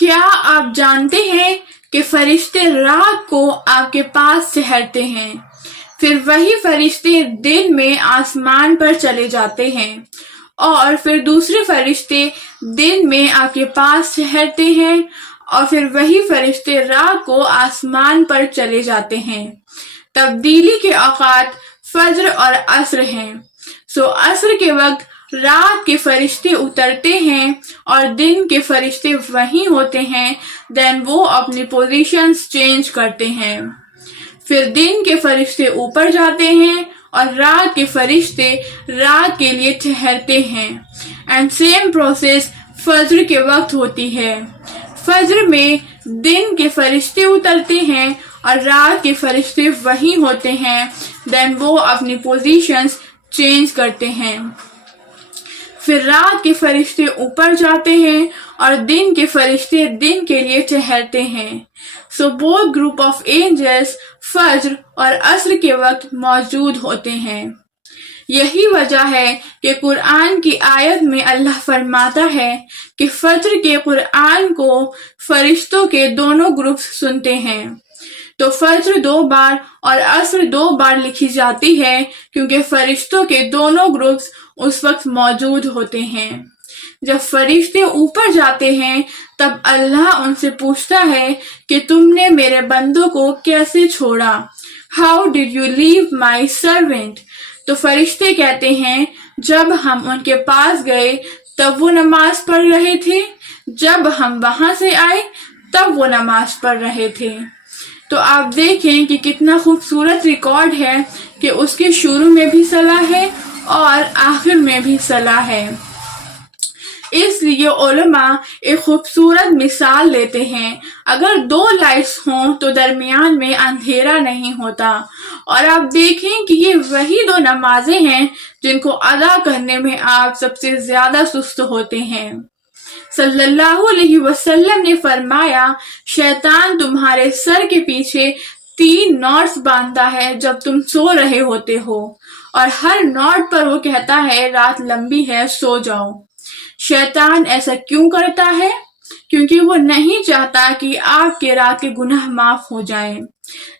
کیا آپ جانتے ہیں کہ فرشتے رات کو آپ کے پاس ٹھہرتے ہیں، پھر وہی فرشتے دن میں آسمان پر چلے جاتے ہیں، اور پھر دوسرے فرشتے دن میں آپ کے پاس ٹھہرتے ہیں، اور پھر وہی فرشتے رات کو آسمان پر چلے جاتے ہیں۔ تبدیلی کے اوقات فجر اور عصر ہیں۔ عصر کے وقت رات کے فرشتے اترتے ہیں اور دن کے فرشتے وہیں ہوتے ہیں، وہ اپنی پوزیشنز چینج کرتے ہیں۔ پھر دن کے فرشتے اوپر جاتے ہیں اور رات کے فرشتے رات کے لیے ٹھہرتے ہیں۔ سیم پروسیس فجر کے وقت ہوتی ہے۔ فجر میں دن کے فرشتے اترتے ہیں اور رات کے فرشتے وہیں ہوتے ہیں، وہ اپنی پوزیشنز چینج کرتے ہیں۔ پھر رات کے فرشتے اوپر جاتے ہیں اور دن کے فرشتے دن کے لیے ٹھہرتے ہیں۔ both group of angels فجر اور عصر کے وقت موجود ہوتے ہیں۔ یہی وجہ ہے کہ قرآن کی آیت میں اللہ فرماتا ہے کہ فجر کے قرآن کو فرشتوں کے دونوں گروپس سنتے ہیں۔ تو فجر 2 بار اور عصر 2 بار لکھی جاتی ہے کیونکہ فرشتوں کے دونوں گروپس اس وقت موجود ہوتے ہیں۔ جب فرشتے اوپر جاتے ہیں تب اللہ ان سے پوچھتا ہے کہ تم نے میرے بندوں کو کیسے چھوڑا؟ How did you leave my servant؟ تو فرشتے کہتے ہیں جب ہم ان کے پاس گئے تب وہ نماز پڑھ رہے تھے، جب ہم وہاں سے آئے تب وہ نماز پڑھ رہے تھے۔ تو آپ دیکھیں کہ کتنا خوبصورت ریکارڈ ہے کہ اس کے شروع میں بھی صلاح ہے اور آخر میں بھی صلاح ہے۔ اس لیے علماء ایک خوبصورت مثال لیتے ہیں، اگر 2 لائٹس ہوں تو درمیان میں اندھیرا نہیں ہوتا، اور آپ دیکھیں کہ یہ وہی 2 نمازیں ہیں جن کو ادا کرنے میں آپ سب سے زیادہ سست ہوتے ہیں۔ صلی اللہ علیہ وسلم نے فرمایا، شیطان تمہارے سر کے پیچھے 3 نوٹس باندھتا ہے جب تم سو رہے ہوتے ہو، اور ہر نوٹ پر وہ کہتا ہے رات لمبی ہے، سو جاؤ۔ شیطان ایسا کیوں کرتا ہے؟ کیونکہ وہ نہیں چاہتا کہ آپ کے رات کے گناہ معاف ہو جائیں۔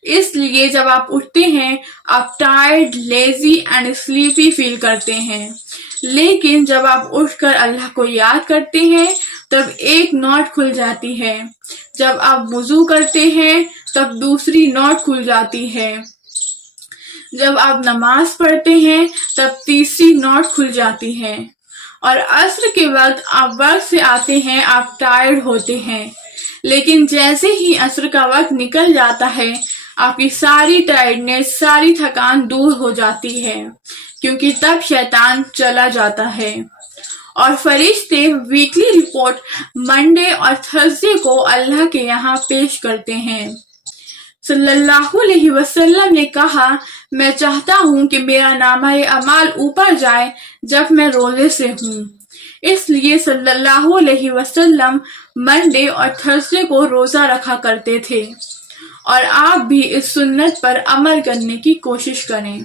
اس لیے جب آپ اٹھتے ہیں آپ ٹائرڈ، لیزی اینڈ سلیپی فیل کرتے ہیں، لیکن جب آپ اٹھ کر اللہ کو یاد کرتے ہیں تب ایک نوٹ کھل جاتی ہے، جب آپ وضو کرتے ہیں تب دوسری نوٹ کھل جاتی ہے، جب آپ نماز پڑھتے ہیں تب تیسری نوٹ کھل جاتی ہے، اور عصر کے وقت آپ ورک سے آتے ہیں، آپ ٹائرڈ ہوتے ہیں، لیکن جیسے ہی عصر کا وقت نکل جاتا ہے آپ کی ساری ٹائرڈنیس، ساری تھکان دور ہو جاتی ہے، کیونکہ تب شیطان چلا جاتا ہے۔ اور فرشتے ویکلی رپورٹ منڈے اور تھرسڈے کو اللہ کے یہاں پیش کرتے ہیں۔ صلی اللہ علیہ وسلم نے کہا، میں چاہتا ہوں کہ میرا نامہ اعمال اوپر جائے جب میں روزے سے ہوں۔ اس لیے صلی اللہ علیہ وسلم منڈے اور تھرسڈے کو روزہ رکھا کرتے تھے، اور آپ بھی اس سنت پر عمل کرنے کی کوشش کریں۔